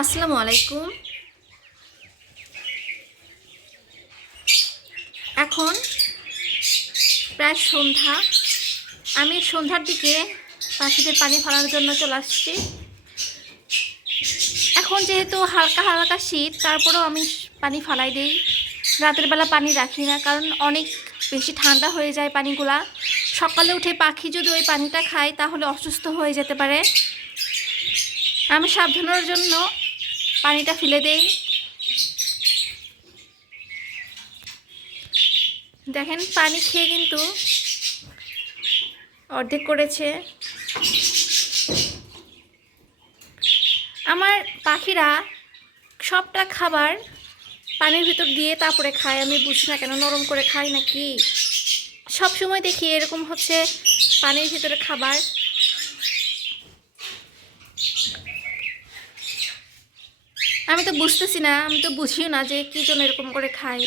আসসালামু আলাইকুম। এখন প্রায় সন্ধ্যা। আমি সন্ধ্যার দিকে পাখিদের পানি ফেলানোর জন্য চলে আসছি। এখন যেহেতু হালকা হালকা শীত, তারপরেও আমি পানি ফালাই দিই। রাতের বেলা পানি রাখি না, কারণ অনেক বেশি ঠান্ডা হয়ে যায় পানিগুলা। সকালে উঠে পাখি যদি ওই পানিটা খায় তাহলে অসুস্থ হয়ে যেতে পারে। আমি সাবধানের জন্য পানিটা ফেলে দেই। দেখেন, পানি খেয়ে কিন্তু অর্ধেক করেছে। আমার পাখিরা সবটা খাবার পানির ভিতর দিয়ে তারপরে খায়। আমি বুঝি না কেন, নরম করে খায় নাকি। সব সময় দেখি এরকম হচ্ছে পানির ভিতরে খাবার। আমি তো বুঝতেছি না, আমি তো বুঝিও না যে কী জন্য এরকম করে খাই।